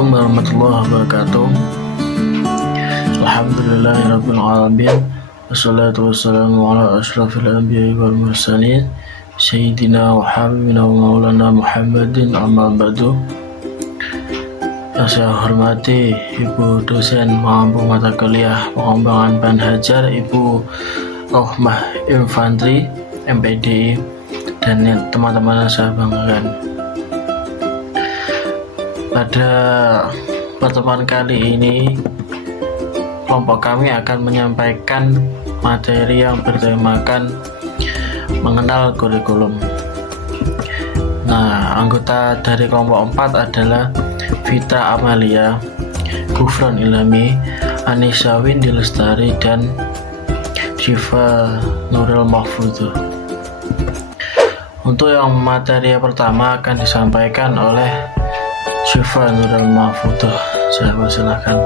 Assalamualaikum warahmatullahi wabarakatuh. Alhamdulillahirrabbilalamin. Wassalatu wassalamu ala ashrafil anbiya'i wal mursalin Sayyidina wa habibina wa maulana Muhammadin amma ba'du. Yang saya hormati Ibu dosen mengampu mata kuliah pengembangan bahan hajar Ibu Rohmah Infantri MPDI dan teman-teman yang saya banggakan. Pada pertemuan kali ini, kelompok kami akan menyampaikan materi yang bertemakan mengenal kurikulum. Nah, anggota dari kelompok 4 adalah Fitra Amalia, Gufron Ilhami, Anissa Windy Lestari, dan Syifa Nurul Mahfudzuh. Untuk yang materi pertama akan disampaikan oleh Syifa Nurul Mahfudzuh. Saya persilakan.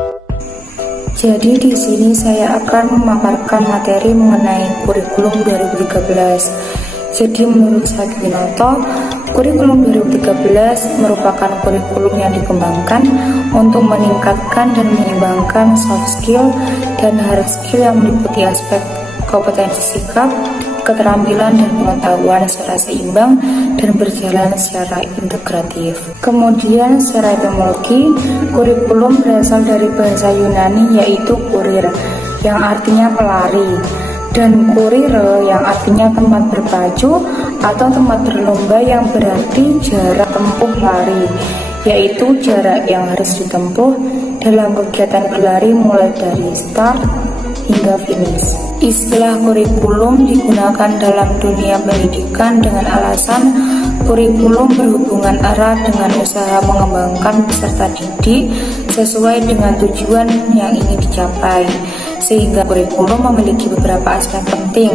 Jadi di sini saya akan memaparkan materi mengenai kurikulum 2013. Jadi menurut Saginoto, kurikulum 2013 merupakan kurikulum yang dikembangkan untuk meningkatkan dan menyeimbangkan soft skill dan hard skill yang meliputi aspek kompetensi sikap, keterampilan dan pengetahuan secara seimbang dan berjalan secara integratif. Kemudian secara etimologi, kurikulum berasal dari bahasa Yunani yaitu kurir yang artinya pelari dan kurire yang artinya tempat berpacu atau tempat berlomba yang berarti jarak tempuh lari, yaitu jarak yang harus ditempuh dalam kegiatan berlari mulai dari start hingga finish. Istilah kurikulum digunakan dalam dunia pendidikan dengan alasan kurikulum berhubungan erat dengan usaha mengembangkan peserta didik sesuai dengan tujuan yang ingin dicapai, sehingga kurikulum memiliki beberapa aspek penting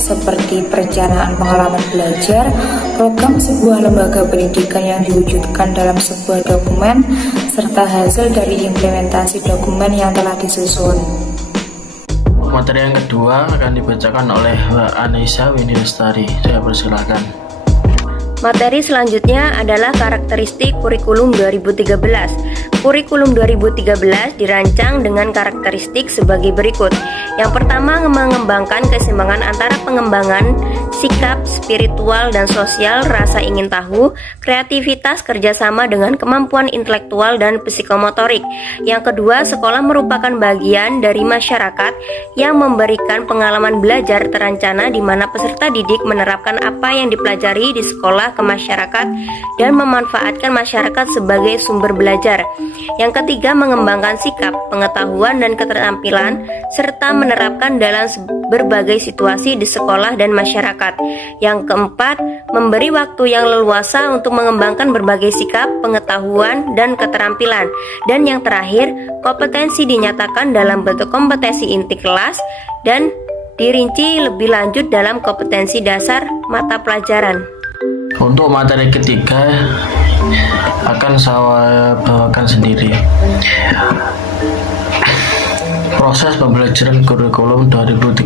seperti perencanaan pengalaman belajar, program sebuah lembaga pendidikan yang diwujudkan dalam sebuah dokumen, serta hasil dari implementasi dokumen yang telah disusun. Materi yang kedua akan dibacakan oleh Mbak Anissa Windy Lestari. Saya persilakan. Materi selanjutnya adalah karakteristik kurikulum 2013. Kurikulum 2013 dirancang dengan karakteristik sebagai berikut. Yang pertama, mengembangkan keseimbangan antara pengembangan sikap, spiritual, dan sosial, rasa ingin tahu, kreativitas, kerjasama dengan kemampuan intelektual dan psikomotorik. Yang kedua, sekolah merupakan bagian dari masyarakat yang memberikan pengalaman belajar terencana di mana peserta didik menerapkan apa yang dipelajari di sekolah ke masyarakat dan memanfaatkan masyarakat sebagai sumber belajar. Yang ketiga, mengembangkan sikap, pengetahuan, dan keterampilan serta menerapkan dalam berbagai situasi di sekolah dan masyarakat. Yang keempat, memberi waktu yang leluasa untuk mengembangkan berbagai sikap, pengetahuan, dan keterampilan. Dan yang terakhir, kompetensi dinyatakan dalam bentuk kompetensi inti kelas dan dirinci lebih lanjut dalam kompetensi dasar mata pelajaran. Untuk materi ketiga akan saya bawakan sendiri. Proses pembelajaran kurikulum 2013.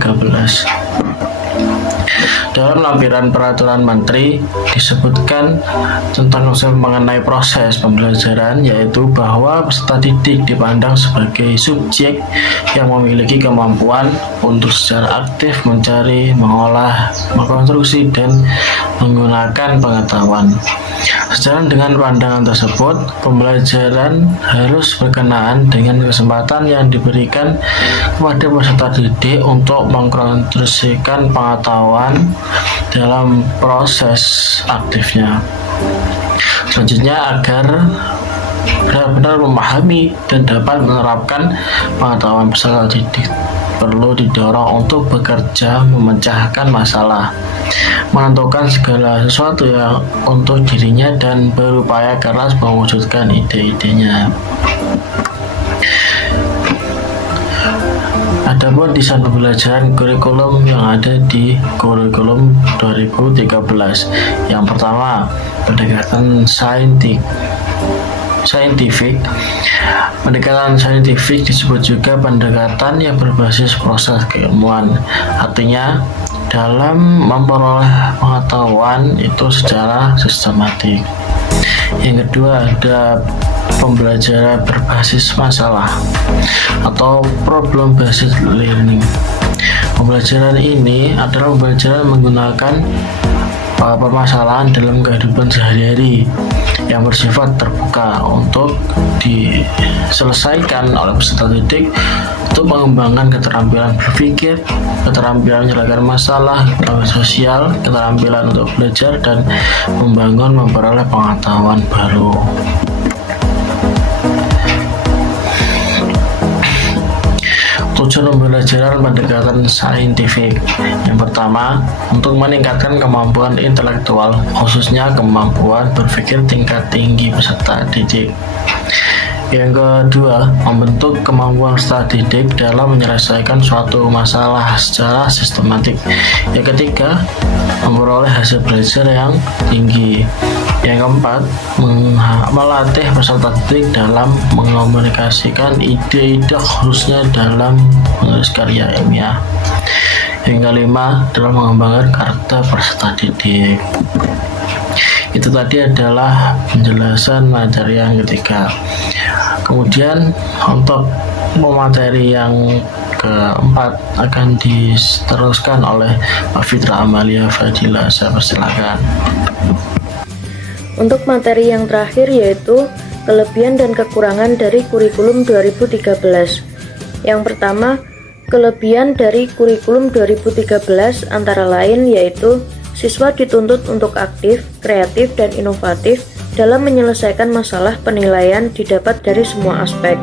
Dalam lampiran peraturan menteri disebutkan tentang mengenai proses pembelajaran, yaitu bahwa peserta didik dipandang sebagai subjek yang memiliki kemampuan untuk secara aktif mencari, mengolah, mengkonstruksi, dan menggunakan pengetahuan. Sejalan dengan pandangan tersebut, pembelajaran harus berkenaan dengan kesempatan yang diberikan kepada peserta didik untuk mengkonstruksikan pengetahuan dalam proses aktifnya. Selanjutnya, agar benar-benar memahami dan dapat menerapkan pengetahuan peserta didik, perlu didorong untuk bekerja memecahkan masalah, menentukan segala sesuatu yang untuk dirinya dan berupaya keras mewujudkan ide-idenya. Adapun desain pembelajaran kurikulum yang ada di kurikulum 2013. Yang pertama, pendekatan saintifik. Pendekatan saintifik disebut juga pendekatan yang berbasis proses keilmuan. Artinya, dalam memperoleh pengetahuan itu secara sistematik. Yang kedua, ada pembelajaran berbasis masalah atau problem based learning. Pembelajaran ini adalah pembelajaran menggunakan permasalahan dalam kehidupan sehari-hari yang bersifat terbuka untuk diselesaikan oleh peserta didik untuk mengembangkan keterampilan berpikir, keterampilan menyelesaikan masalah, keterampilan sosial, keterampilan untuk belajar, dan memperoleh pengetahuan baru. Tujuan pembelajaran pendekatan saintifik. Yang pertama, untuk meningkatkan kemampuan intelektual, khususnya kemampuan berpikir tingkat tinggi peserta didik. Yang kedua, membentuk kemampuan peserta didik dalam menyelesaikan suatu masalah secara sistematik. Yang ketiga, memperoleh hasil belajar yang tinggi. Yang keempat, melatih peserta didik dalam mengkomunikasikan ide-ide khususnya dalam menulis karya ilmiah. Yang kelima, dalam mengembangkan karakter peserta didik. Itu tadi adalah penjelasan materi yang ketiga. Kemudian untuk materi yang keempat akan diteruskan oleh Pak Fitra Amalia Fadila. Saya persilakan. Untuk materi yang terakhir yaitu kelebihan dan kekurangan dari kurikulum 2013. Yang pertama, kelebihan dari kurikulum 2013 antara lain yaitu siswa dituntut untuk aktif, kreatif, dan inovatif dalam menyelesaikan masalah penilaian didapat dari semua aspek.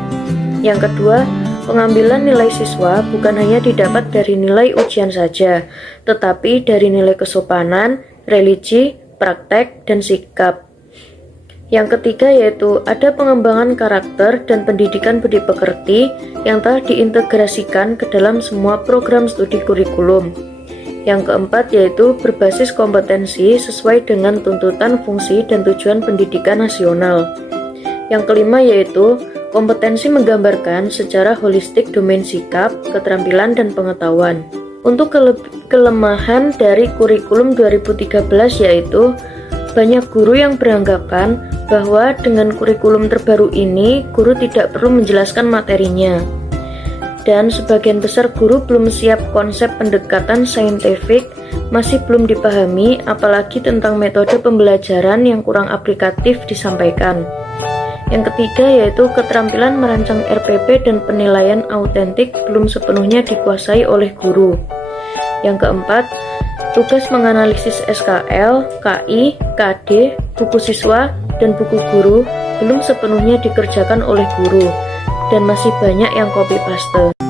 Yang kedua, pengambilan nilai siswa bukan hanya didapat dari nilai ujian saja, tetapi dari nilai kesopanan, religi, praktek, dan sikap. Yang ketiga yaitu ada pengembangan karakter dan pendidikan budi pekerti yang telah diintegrasikan ke dalam semua program studi kurikulum. Yang keempat yaitu berbasis kompetensi sesuai dengan tuntutan fungsi dan tujuan pendidikan nasional. Yang kelima yaitu kompetensi menggambarkan secara holistik domain sikap, keterampilan, dan pengetahuan. Untuk kelemahan dari kurikulum 2013 yaitu banyak guru yang beranggapan bahwa dengan kurikulum terbaru ini guru tidak perlu menjelaskan materinya. Dan sebagian besar guru belum siap konsep pendekatan saintifik, masih belum dipahami apalagi tentang metode pembelajaran yang kurang aplikatif disampaikan. Yang ketiga yaitu keterampilan merancang RPP dan penilaian autentik belum sepenuhnya dikuasai oleh guru. Yang keempat, tugas menganalisis SKL, KI, KD, buku siswa, dan buku guru belum sepenuhnya dikerjakan oleh guru dan masih banyak yang copy paste.